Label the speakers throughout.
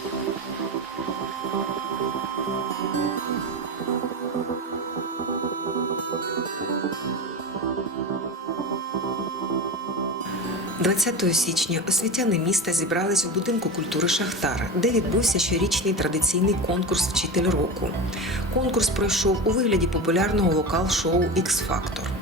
Speaker 1: – 20 січня освітяни міста зібрались в будинку культури Шахтар, де відбувся щорічний традиційний конкурс Вчитель року. Конкурс пройшов у вигляді популярного вокал-шоу X-Factor.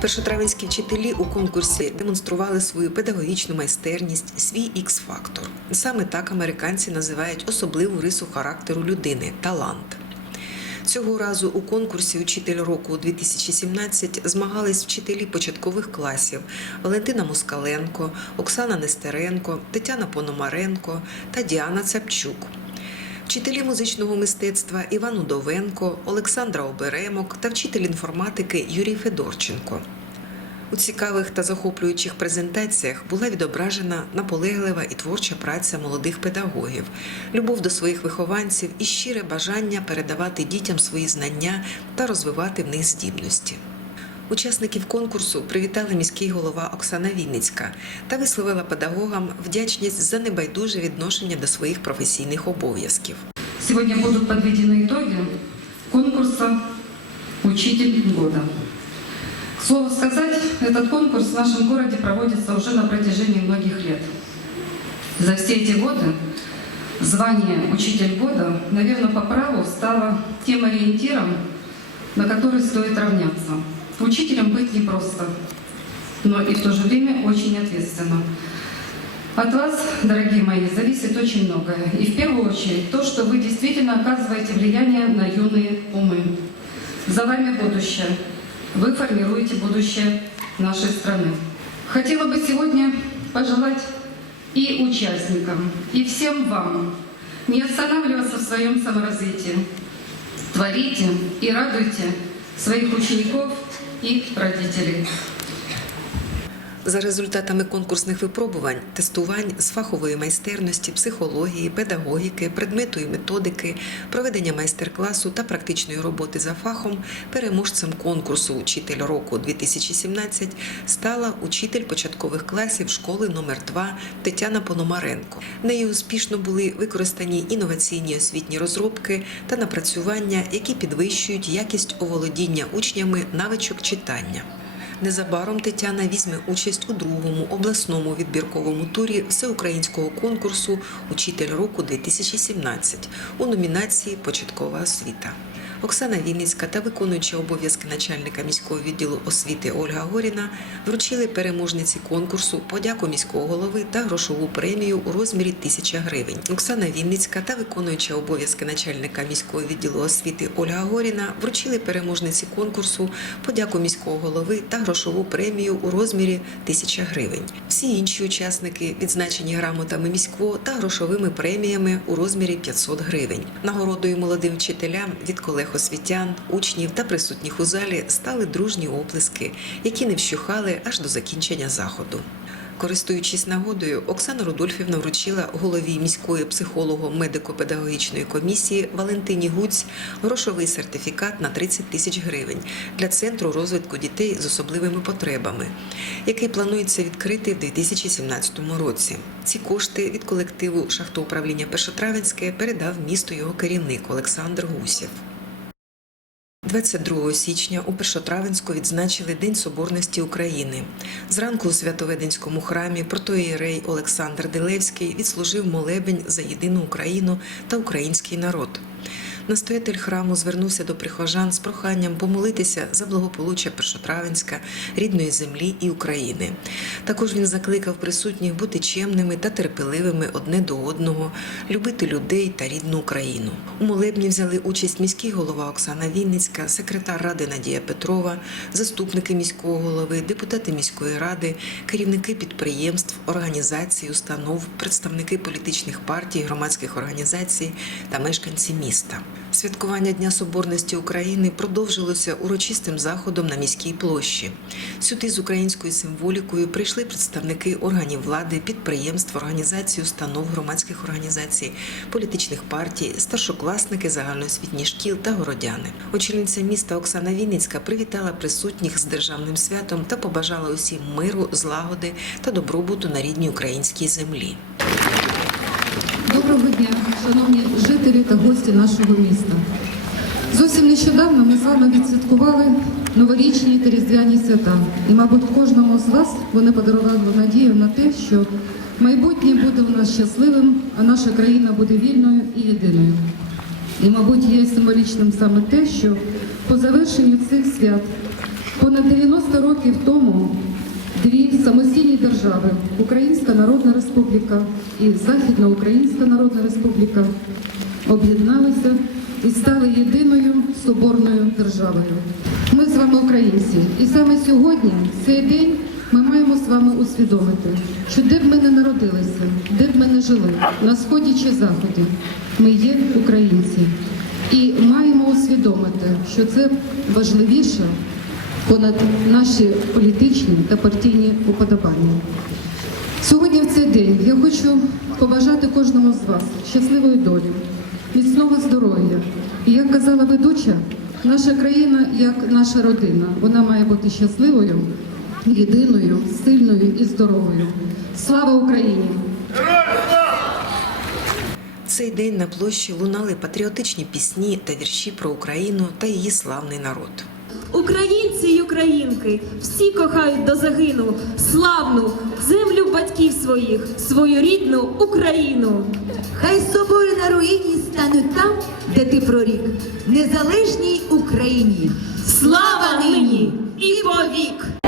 Speaker 1: Першотравенські вчителі у конкурсі демонстрували свою педагогічну майстерність, свій X-Factor. Саме так американці називають особливу рису характеру людини талант. Цього разу у конкурсі Учитель року 2017 змагались вчителі початкових класів Валентина Москаленко, Оксана Нестеренко, Тетяна Пономаренко та Діана Цапчук. Вчителі музичного мистецтва Іван Удовенко, Олександра Оберемок та вчитель інформатики Юрій Федорченко. У цікавих та захоплюючих презентаціях була відображена наполеглива і творча праця молодих педагогів, любов до своїх вихованців і щире бажання передавати дітям свої знання та розвивати в них здібності. Учасників конкурсу привітала міський голова Оксана Вінницька та висловила педагогам вдячність за небайдуже відношення до своїх професійних обов'язків.
Speaker 2: Сегодня будут подведены итоги конкурса «Учитель года». К слову сказать, этот конкурс в нашем городе проводится уже на протяжении многих лет. За все эти годы звание «Учитель года», наверное, по праву стало тем ориентиром, на который стоит равняться. Учителем быть непросто, но и в то же время очень ответственно. От вас, дорогие мои, зависит очень многое. И в первую очередь то, что вы действительно оказываете влияние на юные умы. За вами будущее. Вы формируете будущее нашей страны. Хотела бы сегодня пожелать и участникам, и всем вам не останавливаться в своем саморазвитии. Творите и радуйте своих учеников и родителей.
Speaker 1: За результатами конкурсних випробувань, тестувань з фахової майстерності, психології, педагогіки, предмету і методики, проведення майстер-класу та практичної роботи за фахом, переможцем конкурсу Учитель року 2017 стала учитель початкових класів школи номер 2 Тетяна Пономаренко. Нею успішно були використані інноваційні освітні розробки та напрацювання, які підвищують якість оволодіння учнями навичок читання. Незабаром Тетяна візьме участь у другому обласному відбірковому турі всеукраїнського конкурсу Учитель року 2017 у номінації Початкова освіта. Оксана Вінницька та виконуюча обов'язки начальника міського відділу освіти Ольга Горіна вручили переможниці конкурсу подяку міського голови та грошову премію у розмірі тисяча гривень. Оксана Вінницька та виконуюча обов'язки начальника міського відділу освіти Ольга Горіна вручили переможниці конкурсу подяку міського голови та грошову премію у розмірі тисяча гривень. Всі інші учасники відзначені грамотами міського та грошовими преміями у розмірі 500 гривень. Нагородою молодим вчителям від колег освітян, учнів та присутніх у залі стали дружні оплески, які не вщухали аж до закінчення заходу. Користуючись нагодою, Оксана Рудольфівна вручила голові міської психолого-медико-педагогічної комісії Валентині Гуць грошовий сертифікат на 30 тисяч гривень для центру розвитку дітей з особливими потребами, який планується відкрити в 2017 році. Ці кошти від колективу шахтоуправління Першотравенське передав місту його керівник Олександр Гусєв. 22 січня у Першотравенську відзначили День Соборності України. Зранку у Святоведенському храмі протоієрей Олександр Делевський відслужив молебень за єдину Україну та український народ. Настоятель храму звернувся до прихожан з проханням помолитися за благополуччя Першотравенська, рідної землі і України. Також він закликав присутніх бути чемними та терпеливими одне до одного, любити людей та рідну Україну. У молебні взяли участь міський голова Оксана Вінницька, секретар ради Надія Петрова, заступники міського голови, депутати міської ради, керівники підприємств, організацій, установ, представники політичних партій, громадських організацій та мешканці міста. Святкування Дня Соборності України продовжилося урочистим заходом на міській площі. Сюди з українською символікою прийшли представники органів влади, підприємств, організацій, установ, громадських організацій, політичних партій, старшокласники загальноосвітніх шкіл та городяни. Очільниця міста Оксана Вінницька привітала присутніх з державним святом та побажала усім миру, злагоди та добробуту на рідній українській землі.
Speaker 2: Доброго дня, шановні жителі та гості нашого міста. Зовсім нещодавно ми з вами відсвяткували новорічні та різдвяні свята. І, мабуть, кожному з вас вони подарували надію на те, що майбутнє буде у нас щасливим, а наша країна буде вільною і єдиною. І, мабуть, є символічним саме те, що по завершенню цих свят понад 90 років тому дві самостійні держави Українська Народна Республіка і Західноукраїнська Народна Республіка об'єдналися і стали єдиною соборною державою. Ми з вами українці, і саме сьогодні, цей день, ми маємо з вами усвідомити, що де б ми не народилися, де б ми не жили, на сході чи заході, ми є українці. І маємо усвідомити, що це важливіше понад наші політичні та партійні уподобання. Сьогодні в цей день я хочу побажати кожному з вас щасливої долі, міцного здоров'я. І як казала ведуча, наша країна як наша родина. Вона має бути щасливою, єдиною, сильною і здоровою. Слава Україні!
Speaker 1: Цей день на площі лунали патріотичні пісні та вірші про Україну та її славний народ.
Speaker 3: Українці й українки всі кохають до загину славну землю батьків своїх, свою рідну Україну.
Speaker 4: Хай собори на руїні стануть там, де ти прорік, незалежній Україні.
Speaker 3: Слава нині і повік!